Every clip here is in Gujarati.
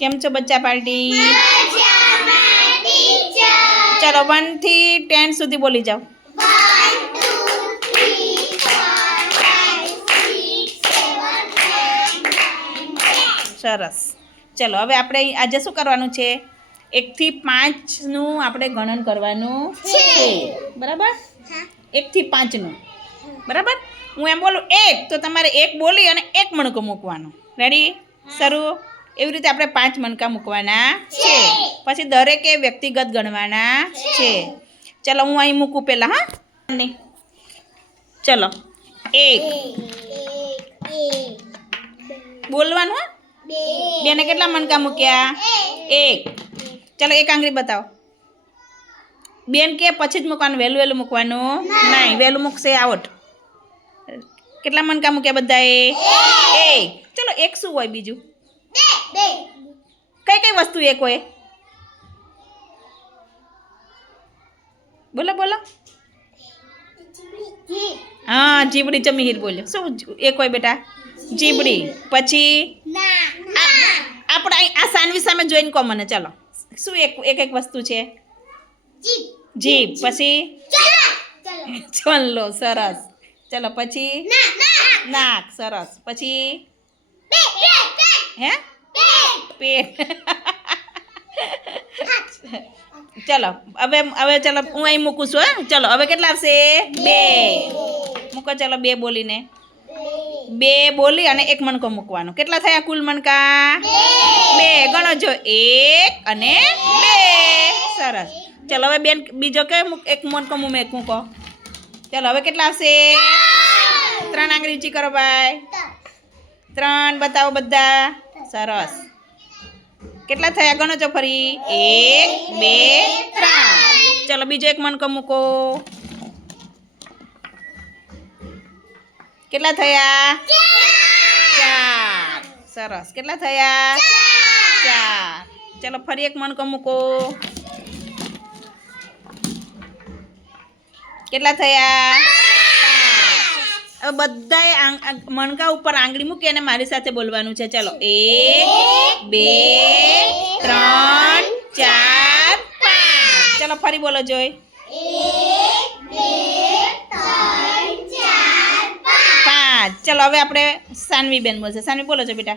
કેમ છો બચ્ચા પાર્ટી? ચલો વનથી ટેન સુધી બોલી જાઓ. સરસ. ચલો હવે આપણે આજે શું કરવાનું છે? એકથી પાંચનું આપણે ગણન કરવાનું છે. બરાબર? એકથી પાંચનું. બરાબર? હું એમ બોલું એક. તો તમારે એક બોલી અને એક મણકો મૂકવાનો. રેડી શરૂ? એવી રીતે આપણે પાંચ મણકા મૂકવાના છે. પછી દરેકે વ્યક્તિગત ગણવાના છે. ચલો હું અહીં મૂકું પહેલાં હા? ચલો. એક. બોલવાનું હા? બેને કેટલા મણકા મૂક્યા? એક. ચલો એક આંગળી બતાવો. બેન કે પછી જ મૂકવાનું વહેલું વહેલું મૂકવાનું? નહીં વહેલું મૂકશે આવટ કેટલા મણકા મૂક્યા બધાએ? એક. ચલો એક શું હોય બીજું? કઈ કઈ વસ્તુ એક હોય? બોલો બોલો. હા જીબડી જમીહીર બોલ્યો. શું એક હોય બેટા? જીબડી. પછી? આપણે આ સાનવી સામે જોઈને કહો મને ચાલો. શું એક એક એક વસ્તુ છે? જીભ. પછી? ચલો. સરસ. ચલો પછી? નાક સરસ. પછી? હે? પેટ. ચલો હવે હવે ચલો હું અહીં મૂકું છું હે? ચલો હવે કેટલા આવશે? બે. મૂકો ચલો બે બોલીને. બે. બોલી અને એક મણકો મૂકવાનો. કેટલા થયા કુલ મણકા? બે. ગણો જો એક અને બે. સરસ. ચલો હવે બેન બીજો કે એક મણકો મૂક મૂકો ચલો હવે કેટલા આવશે? ત્રણ. આંગળી ઊંચી કરો ભાઈ. ત્રણ બતાવો બધા. સરસ. કેટલા થયા ગણો છો ફરી? એક, બે, ત્રણ. ચલો, બીજો એક મણકો મૂકો. કેટલા થયા? ચાર. સરસ. કેટલા થયા? ચાર. ચલો, ફરી એક મણકો મૂકો. કેટલા થયા? બધાએ મણકા ઉપર આંગળી મૂકી અને મારી સાથે બોલવાનું છે. ચલો. એક, બે, ત્રણ, ચાર, પાંચ. ચલો, ફરી બોલો, જોઈ. પાંચ. ચલો, હવે આપણે સાનવી બેન બોલશે. સાનવી, બોલો છો, બેટા.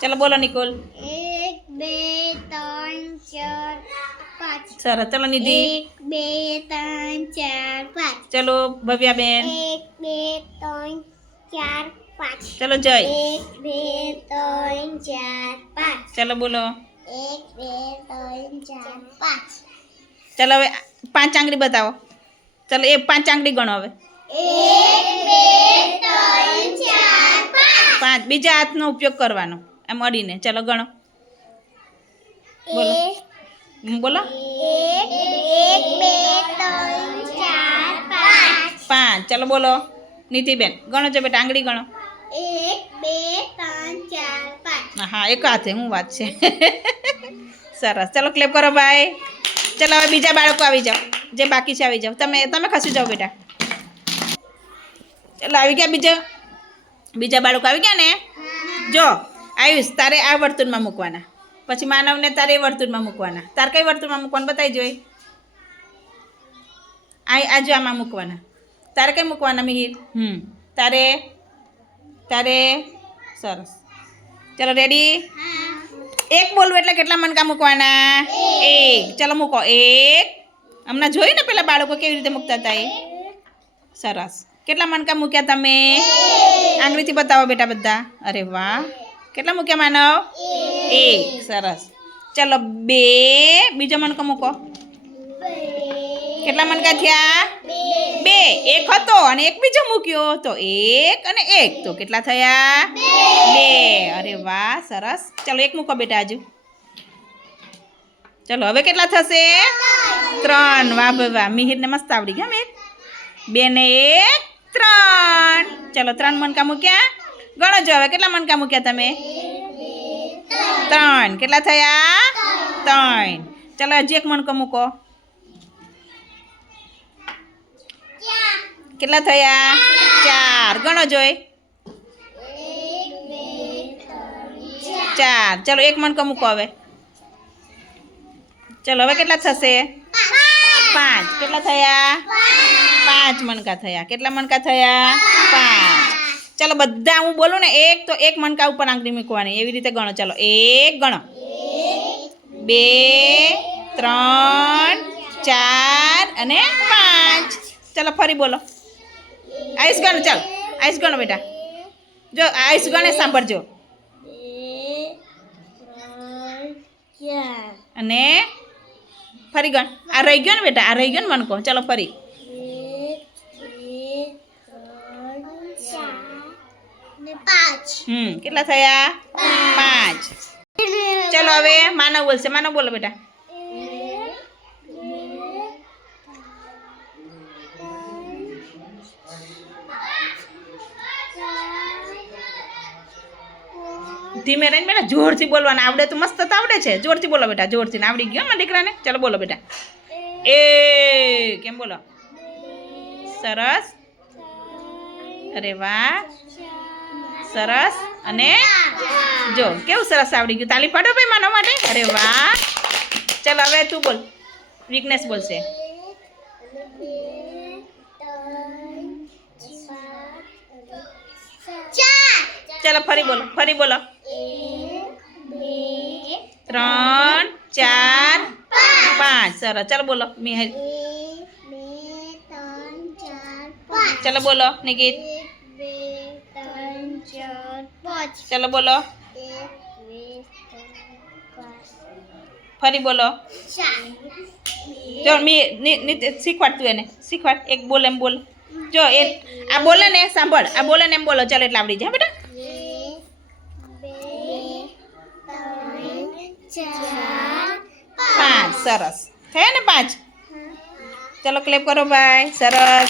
ચલો, બોલો, નિકોલ. એક, બે, ત્રણ, ચાર સરસ ચલો નિધિ. એક બે ત્રણ ચાર પાંચ. ચલો ભવ્યા બેન એક બે ત્રણ ચાર પાંચ. ચલો જય. એક બે ત્રણ ચાર પાંચ. ચલો બોલો. એક બે ત્રણ ચાર પાંચ. ચલો હવે પાંચ આંગળી બતાવો. ચલો એ પાંચ આંગળી ગણો હવે. એક બે ત્રણ ચાર પાંચ. પાંચ. બીજા હાથનો ઉપયોગ કરવાનો. એમ અડીને. ચલો ગણો. બોલો. બોલો. પાંચ. ચલો બોલો. નીતિબેન ગણો છો બેટા આંગળી ગણો. હા એક હાથે હું વાત છે. સરસ. ચાલો ક્લેપ કરો ભાઈ. ચાલો હવે બીજા બાળકો આવી જાઓ. જે બાકી છે આવી જાઓ. તમે તમે ખસી જાઓ બેટા. ચાલો આવી ગયા બીજા? બીજા બાળકો આવી ગયા ને? જો આયુષ તારે આ વર્તુળમાં મૂકવાના. પછી માનવને તારે એ વર્તુળમાં મૂકવાના. તારે કઈ વર્તુળમાં મૂકવાનું બતાવી જોઈ? આ આજે આમાં મૂકવાના. તારે કઈ મૂકવાના મિહિર? હમ. તારે તારે સરસ. ચલો રેડી એક બોલવું એટલે કેટલા મણકા મૂકવાના? એક. ચલો મૂકો. એક. હમણાં જોયું ને પેલા બાળકો કેવી રીતે મૂકતા હતા એ? સરસ. કેટલા મણકા મૂક્યા તમે? આંગળીથી બતાવો બેટા બધા. અરે વાહ. કેટલા મૂક્યા માનવ? એક, સરસ. ચલો, બે. બીજો મણકો મૂકો. કેટલા મણકા થયા? બે. એક હતો અને એક બીજો મૂક્યો. તો એક અને એક. તો કેટલા થયા? બે. અરે વાહ, સરસ. ચલો, એક મૂકો બેટા હજુ. ચલો, હવે કેટલા થશે? ત્રણ. વાહ ભાઈ વાહ. મિહિરને મસ્ત આવડી ગયા મિહિર. બે ને એક, ત્રણ. ચલો, ત્રણ મણકા મૂક્યા. ગણો જો, હવે કેટલા મણકા મૂક્યા તમે? ત્રણ. કેટલા થયા? ત્રણ. ચાલો, હજી એક મણકો મૂકો. કેટલા થયા? ચાર. ગણો જોઈ. ચાર. ચાલો, એક મણકો મૂકો હવે. ચાલો, હવે કેટલા થશે? પાંચ. કેટલા થયા? પાંચ મણકા થયા. કેટલા મણકા થયા? પાંચ. ચલો બધા હું બોલું ને, એક તો એક મણકા ઉપર આંગળી મૂકવાની. એવી રીતે ગણો. ચાલો, એક ગણો. બે, ત્રણ, ચાર અને પાંચ. ચાલો, ફરી બોલો. આયુષ ગણ, ચાલ. આયુષ ગણો બેટા. જો આયુષ ગણે સાંભળજો. અને ફરી ગણ. આ રહી ગયો ને બેટા, આ રહી ગયો ને મણકો. ચાલો, ફરી. પાંચ. હમ, કેટલા થયા? પાંચ. ચલો હવે માનવ બોલશે, માનવ બોલો બેટા. ધીમે રહીને બેટા, જોરથી બોલવાનું. આવડે તો મસ્ત તો આવડે છે. જોરથી બોલો બેટા, જોરથી. આવડી ગયો મારા દીકરાને? ચલો બોલો બેટા. એ કેમ બોલો? સરસ. અરે વાહ. સરસ. અને જો, કેવું સરસ આવડી ગયું. તાલી પાડો ભાઈ માનવ માટે. અરે વાહ. ચાલ, હવે તું બોલ. વીકનેસ બોલશે. ચાલો, ફરી બોલો ફરી બોલો. ત્રણ, ચાર, પાંચ. સરસ. ચાલો, બોલો. પાંચ ચાલો, બોલો, નિકિત. ચાલો બોલો. ફરી બોલો. જો, મી, ની- ની- શીખવાડ તું એને. શીખવાડ. એક બોલ એમ બોલ. જો, એ, આ બોલે ને, સાંભળ. આ બોલે ને એમ બોલો. ચાલો, એટલે આવડી જાય બેટા. પાંચ. સરસ. થયા ને પાંચ? ચલો ક્લેપ કરો ભાઈ સરસ.